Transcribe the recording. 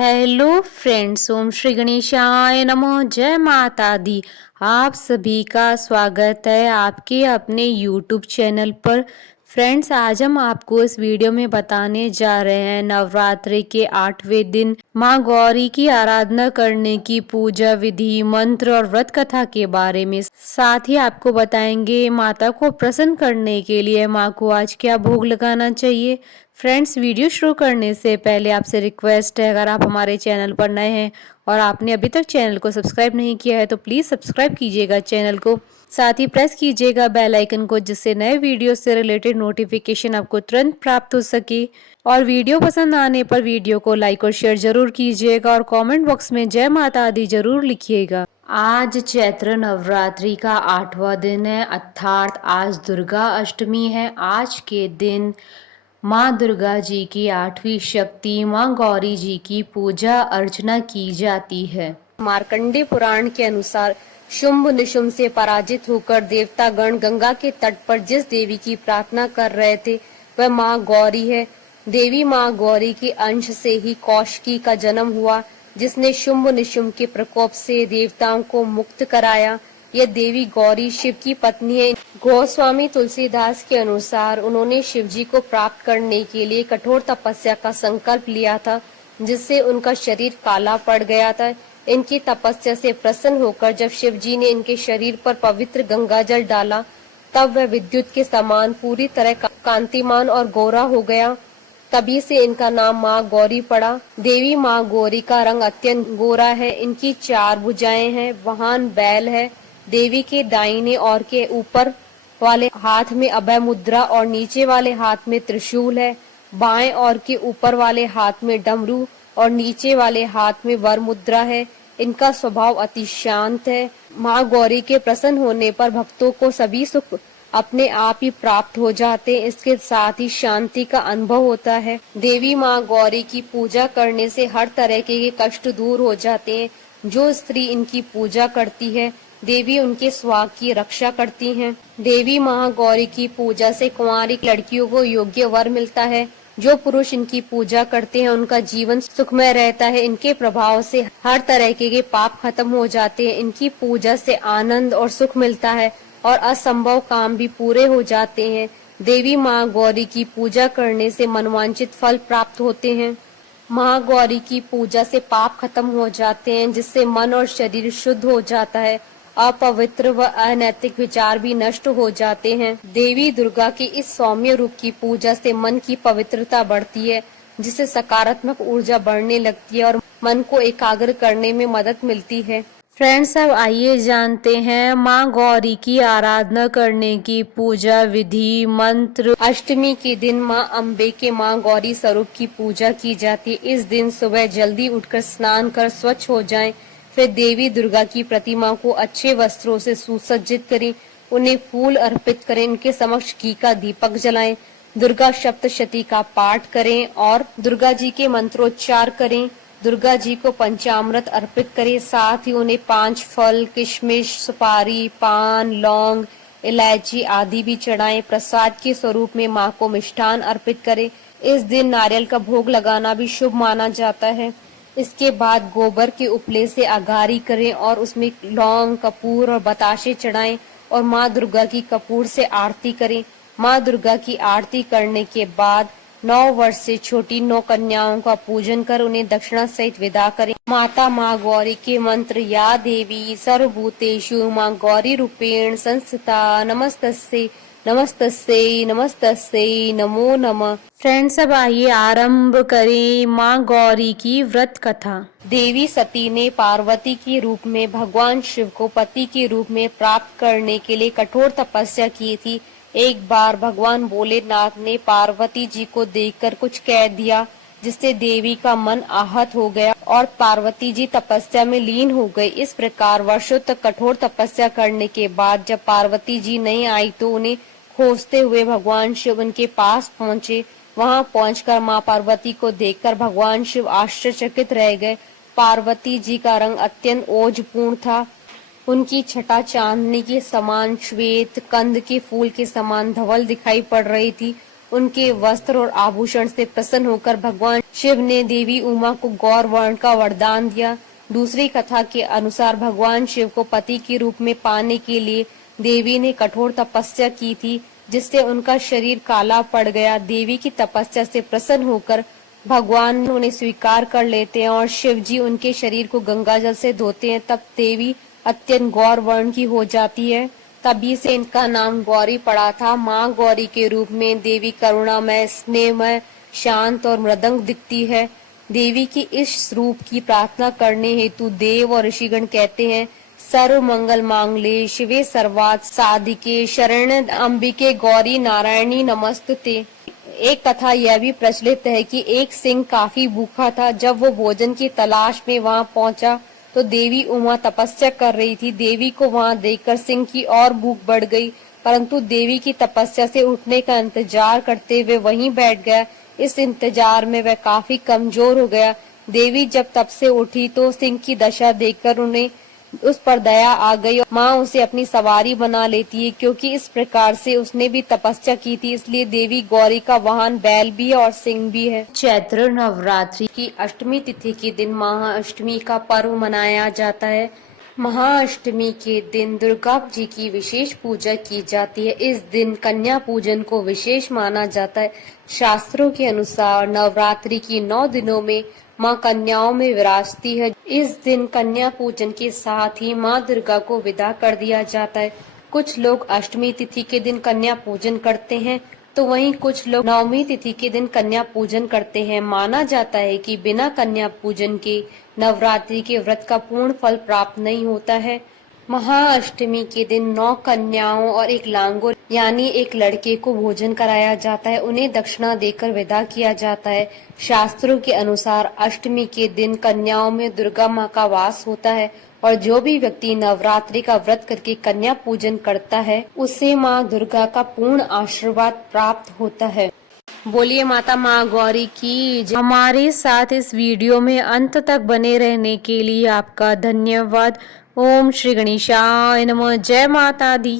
Hello friends, ओम श्री गणेशाय नमः। जय माता दी। आप सभी का स्वागत है आपके अपने यूट्यूब चैनल पर। फ्रेंड्स, आज हम आपको इस वीडियो में बताने जा रहे हैं नवरात्रि के 8वें दिन माँ गौरी की आराधना करने की पूजा विधि, मंत्र और व्रत कथा के बारे में। साथ ही आपको बताएंगे माता को प्रसन्न करने के लिए माँ को आज क्या भोग लगाना चाहिए। फ्रेंड्स, वीडियो शुरू करने से पहले आपसे रिक्वेस्ट है, अगर आप हमारे चैनल पर नए हैं और आपने अभी तक चैनल को सब्सक्राइब नहीं किया है तो प्लीज़ सब्सक्राइब कीजिएगा चैनल को। साथ ही प्रेस कीजिएगा बेल आइकन को, जिससे नए वीडियो से रिलेटेड नोटिफिकेशन आपको तुरंत प्राप्त हो सके। और वीडियो पसंद आने पर वीडियो को लाइक और शेयर जरूर कीजिएगा और कमेंट बॉक्स में जय माता दी जरूर लिखिएगा। आज चैत्र नवरात्रि का 8वां दिन है, अर्थात आज दुर्गा अष्टमी है। आज के दिन माँ दुर्गा जी की 8वीं शक्ति माँ गौरी जी की पूजा अर्चना की जाती है। मार्कंडे पुराण के अनुसार शुंभ निशुंभ से पराजित होकर देवता गण गंगा के तट पर जिस देवी की प्रार्थना कर रहे थे वह माँ गौरी है। देवी माँ गौरी के अंश से ही कौशिकी का जन्म हुआ, जिसने शुंभ निशुंभ के प्रकोप से देवताओं को मुक्त कराया। यह देवी गौरी शिव की पत्नी है। गोस्वामी तुलसीदास के अनुसार उन्होंने शिवजी को प्राप्त करने के लिए कठोर तपस्या का संकल्प लिया था, जिससे उनका शरीर काला पड़ गया था। इनकी तपस्या से प्रसन्न होकर जब शिवजी ने इनके शरीर पर पवित्र गंगा जल डाला, तब वह विद्युत के समान पूरी तरह कांतिमान और गोरा हो गया। तभी से इनका नाम माँ गौरी पड़ा। देवी माँ गौरी का रंग अत्यंत गोरा है। इनकी 4 भुजाएं हैं, वाहन बैल है। देवी के दाहिने और के ऊपर वाले हाथ में अभय मुद्रा और नीचे वाले हाथ में त्रिशूल है। बाएं और के ऊपर वाले हाथ में डमरू और नीचे वाले हाथ में वर मुद्रा है। इनका स्वभाव अति शांत है। माँ गौरी के प्रसन्न होने पर भक्तों को सभी सुख अपने आप ही प्राप्त हो जाते हैं। इसके साथ ही शांति का अनुभव होता है। देवी माँ गौरी की पूजा करने से हर तरह के कष्ट दूर हो जाते हैं। जो स्त्री इनकी पूजा करती है, देवी उनके स्वाग की रक्षा करती हैं। देवी माँ गौरी की पूजा से कुंवारी लड़कियों को योग्य वर मिलता है। जो पुरुष इनकी पूजा करते हैं उनका जीवन सुखमय रहता है। इनके प्रभाव से हर तरह के पाप खत्म हो जाते हैं। इनकी पूजा से आनंद और सुख मिलता है और असंभव काम भी पूरे हो जाते हैं। देवी माँ गौरी की पूजा करने से मनवांछित फल प्राप्त होते हैं। माँ गौरी की पूजा से पाप खत्म हो जाते हैं, जिससे मन और शरीर शुद्ध हो जाता है। अपवित्र व अनैतिक विचार भी नष्ट हो जाते हैं। देवी दुर्गा के इस सौम्य रूप की पूजा से मन की पवित्रता बढ़ती है, जिससे सकारात्मक ऊर्जा बढ़ने लगती है और मन को एकाग्र करने में मदद मिलती है। फ्रेंड्स, अब आइए जानते हैं माँ गौरी की आराधना करने की पूजा विधि, मंत्र। अष्टमी के दिन माँ अम्बे के माँ गौरी स्वरूप की पूजा की जाती है। इस दिन सुबह जल्दी उठकर स्नान कर स्वच्छ हो जाएं। फिर देवी दुर्गा की प्रतिमा को अच्छे वस्त्रों से सुसज्जित करें, उन्हें फूल अर्पित करें, इनके समक्ष घी का दीपक जलाएं, दुर्गा सप्तशती का पाठ करें और दुर्गा जी के मंत्रोच्चार करें। दुर्गा जी को पंचामृत अर्पित करें। साथ ही उन्हें 5 फल, किशमिश, सुपारी, पान, लौंग, इलायची आदि भी चढ़ाएं। प्रसाद के स्वरूप में माँ को मिष्ठान अर्पित करें। इस दिन नारियल का भोग लगाना भी शुभ माना जाता है। इसके बाद गोबर के उपले से अगारी करें और उसमें लौंग, कपूर और बताशे चढ़ाएं और माँ दुर्गा की कपूर से आरती करें। माँ दुर्गा की आरती करने के बाद 9 वर्ष से छोटी 9 कन्याओं का पूजन कर उन्हें दक्षिणा सहित विदा करें। माता माँ गौरी के मंत्र: या देवी सर्वभूतेषु माँ गौरी रूपेण संस्थिता नमस्तस्यै नमस्तस्यै नमस्तस्यै नमो नमः। फ्रेंड्स, अब आइए आरंभ करें माँ गौरी की व्रत कथा। देवी सती ने पार्वती के रूप में भगवान शिव को पति के रूप में प्राप्त करने के लिए कठोर तपस्या की थी। एक बार भगवान भोलेनाथ ने पार्वती जी को देखकर कुछ कह दिया, जिससे देवी का मन आहत हो गया और पार्वती जी तपस्या में लीन हो गई। इस प्रकार वर्षों तक कठोर तपस्या करने के बाद जब पार्वती जी नहीं आई तो उन्हें खोजते हुए भगवान शिव उनके पास पहुँचे। वहां पहुंचकर माँ पार्वती को देखकर भगवान शिव आश्चर्यचकित रह गए। पार्वती जी का रंग अत्यंत ओजपूर्ण था। उनकी छटा चांदनी के समान श्वेत, कंद के फूल के समान धवल दिखाई पड़ रही थी। उनके वस्त्र और आभूषण से प्रसन्न होकर भगवान शिव ने देवी उमा को गौर वर्ण का वरदान दिया। दूसरी कथा के अनुसार भगवान शिव को पति के रूप में पाने के लिए देवी ने कठोर तपस्या की थी, जिससे उनका शरीर काला पड़ गया। देवी की तपस्या से प्रसन्न होकर भगवान उन्हें स्वीकार कर लेते हैं और शिव जी उनके शरीर को गंगा जल से धोते हैं। तब देवी अत्यंत गौर वर्ण की हो जाती है। तभी से इनका नाम गौरी पड़ा था। माँ गौरी के रूप में देवी करुणामय, स्नेहमय, शांत और मृदंग दिखती है। देवी की इस रूप की प्रार्थना करने हेतु देव और ऋषिगण कहते हैं, सर्व मंगल मांगले शिवे सर्वार्थ साधिके शरण अंबिके गौरी नारायणी नमस्तुते। एक कथा यह भी प्रचलित है कि एक सिंह काफी भूखा था। जब वो भोजन की तलाश में वहां पहुंचा तो देवी उमा तपस्या कर रही थी। देवी को वहां देखकर सिंह की और भूख बढ़ गई, परंतु देवी की तपस्या से उठने का इंतजार करते हुए वहीं बैठ गया। इस इंतजार में वह काफी कमजोर हो गया। देवी जब तब से उठी तो सिंह की दशा देखकर उन्हें उस पर दया आ गई और माँ उसे अपनी सवारी बना लेती है, क्योंकि इस प्रकार से उसने भी तपस्या की थी। इसलिए देवी गौरी का वाहन बैल भी है और सिंह भी है। चैत्र नवरात्रि की अष्टमी तिथि के दिन महाअष्टमी का पर्व मनाया जाता है। महाअष्टमी के दिन दुर्गा जी की विशेष पूजा की जाती है। इस दिन कन्या पूजन को विशेष माना जाता है। शास्त्रों के अनुसार नवरात्रि की 9 दिनों में माँ कन्याओं में विराजती है। इस दिन कन्या पूजन के साथ ही माँ दुर्गा को विदा कर दिया जाता है। कुछ लोग अष्टमी तिथि के दिन कन्या पूजन करते हैं, तो वहीं कुछ लोग नवमी तिथि के दिन कन्या पूजन करते हैं। माना जाता है कि बिना कन्या पूजन के नवरात्रि के व्रत का पूर्ण फल प्राप्त नहीं होता है। महाअष्टमी के दिन 9 कन्याओं और एक लांगोर यानी एक लड़के को भोजन कराया जाता है। उन्हें दक्षिणा देकर विदा किया जाता है। शास्त्रों के अनुसार अष्टमी के दिन कन्याओं में दुर्गा माँ का वास होता है और जो भी व्यक्ति नवरात्रि का व्रत करके कन्या पूजन करता है उसे माँ दुर्गा का पूर्ण आशीर्वाद प्राप्त होता है। बोलिए माता माँ गौरी की जय। हमारे साथ इस वीडियो में अंत तक बने रहने के लिए आपका धन्यवाद। ओम श्री गणेशाय नमः। जय माता दी।